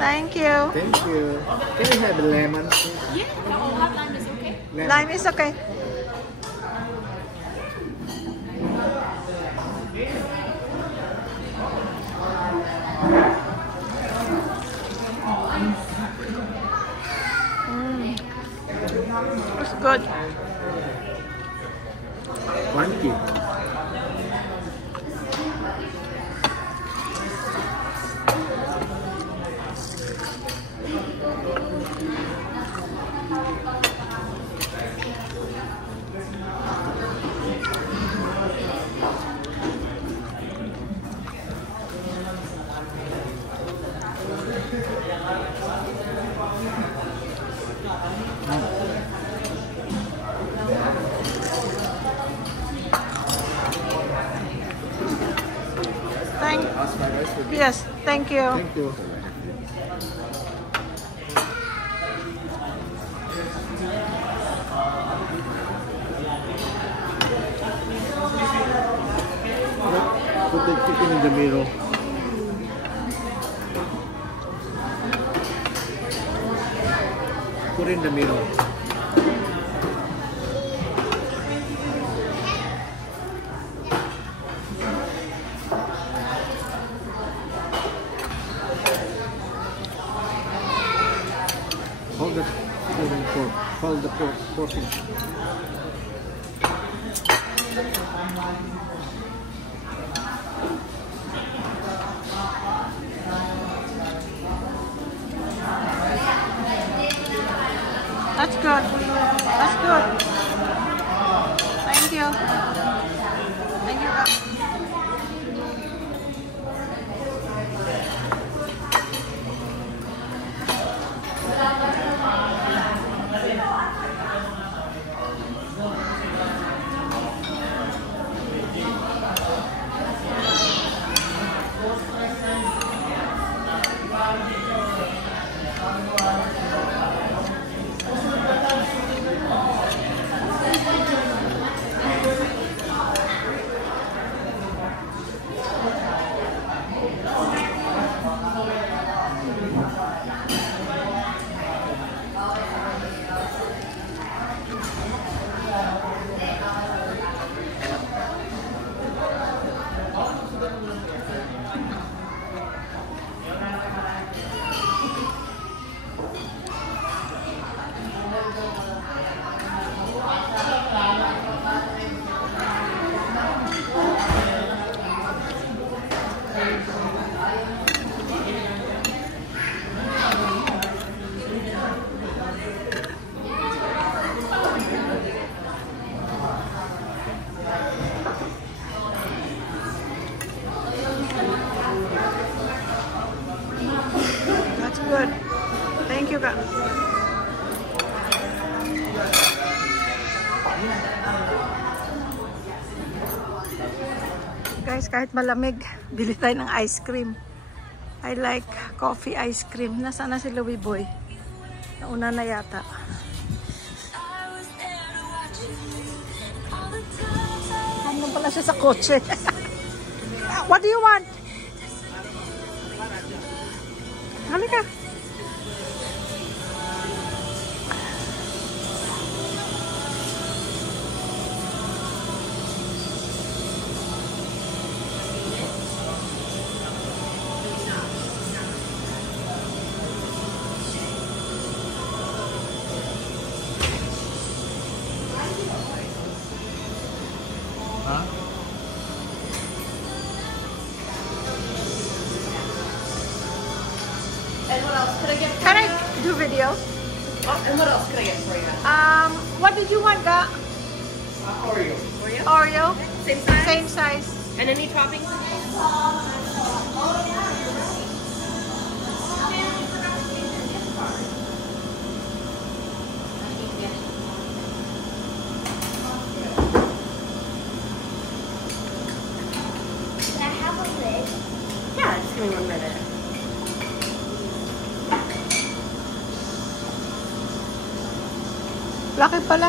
Thank you. Thank you. Can you have lemon? Yeah, no, hot lime is okay. Lime is okay. It's good. Crunchy. Yes, thank you. Thank you. Put the chicken in the middle. Put it in the middle. Hold the pork. Hold the pork in. That's good. That's good. Thank you. Thank you. Good. Thank you, guys. Guys, kahit malamig, bili tayo ng ice cream. I like coffee ice cream. Nasaan na si Louie Boy? Nauna na yata. Ano pala siya sa kotse? What do you want? Halika. Huh? And what else could I get for Can I you? do video? Oh, and what else could I get for you? What did you want, Ga? Oreo. Oreo? Oreo? Same size? Same size. And any toppings? Give me 1 minute. Laki pala.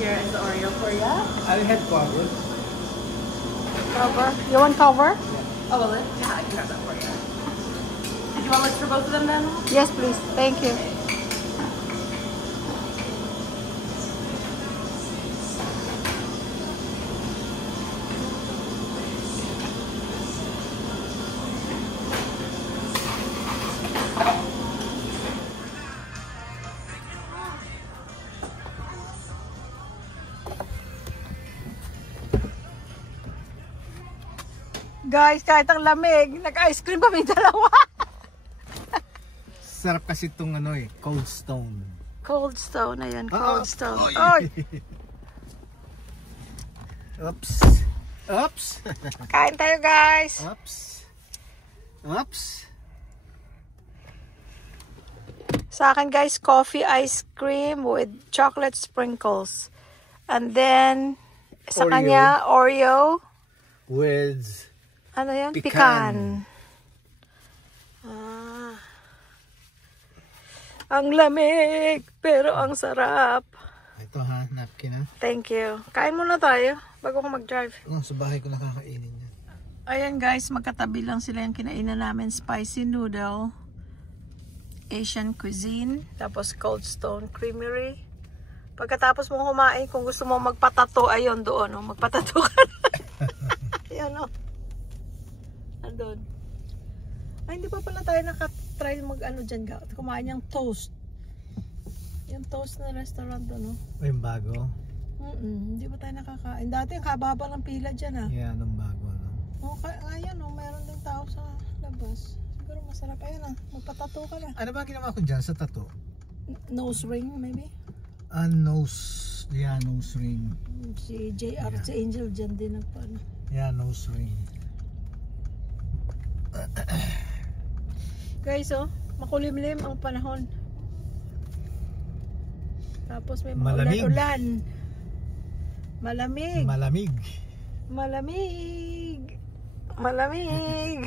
Here is the Oreo for you. I had covered. Cover. You want cover? Oh, will it? Yeah, I can grab that for you. Did you want lunch for both of them then? Yes, please. Thank you. Guys, kahit ang lamig, nag-ice cream pa may dalawa. Sarap kasi itong ano eh, Cold Stone. Cold Stone, ayan, Cold Stone. Oy! Oy! Oops. Oops. Kain tayo, guys. Oops. Oops. Sa akin, guys, coffee ice cream with chocolate sprinkles. And then, sa Oreo. kanya, Oreo. With Ano yan? Pecan. Pecan. Ah. Ang lamig, pero ang sarap. ito ha, napkin ha. Thank you. Kain muna tayo bago ko mag-drive. Oh, sa bahay ko nakakainin yan. Ayan guys, magkatabi lang sila yung kinainan namin. Spicy noodle, Asian cuisine, tapos Cold Stone Creamery. Pagkatapos mo kumain, kung gusto mo magpatato, ayun doon. Oh, magpatato ka na. Ayan o. Andun. Ay, hindi pa pala tayo nakatry mag-ano dyan. Kumain yung toast. Yung toast na restaurant doon. Oh. O yung bago? Hindi pa tayo nakakain. Dati yung kababa ng pila dyan ah. Yeah, anong bago no? Okay, ayan o, meron din tao sa labas. Siguro masarap. Ayan ah, magpatato ka na. Ano ba ginawa ko dyan sa tattoo? Nose ring maybe? Nose. Yeah, nose ring. Si JR, si Angel dyan din nagpaano. Yeah, nose ring. Guys oh, makulimlim ang panahon. Tapos may mga Malamig. ulan-ulan. Malamig. Malamig. Malamig. Malamig.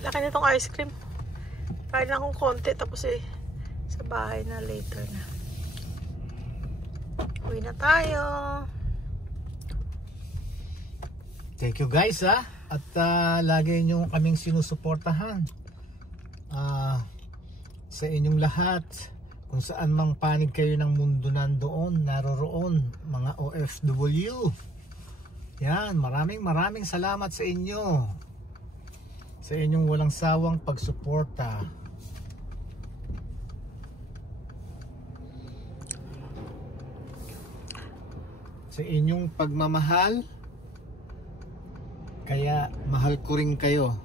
Laki nitong ice cream. Kain lang akong konti tapos sa bahay na later na. Uwi na tayo. Thank you guys ha. At lagi nyo kaming sinusuportahan. Sa inyong lahat, kung saan mang panig kayo ng mundo nandoon, naroroon, mga OFW. Yan, maraming salamat sa inyo. Sa inyong walang sawang pagsuporta. Sa inyong pagmamahal. Kaya mahal ko rin kayo.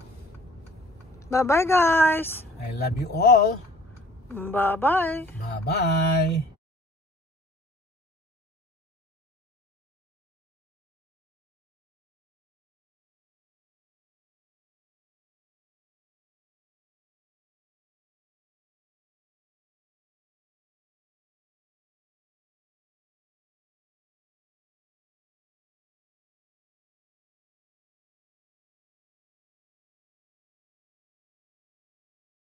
Bye bye guys. I love you all. Bye bye. Bye bye.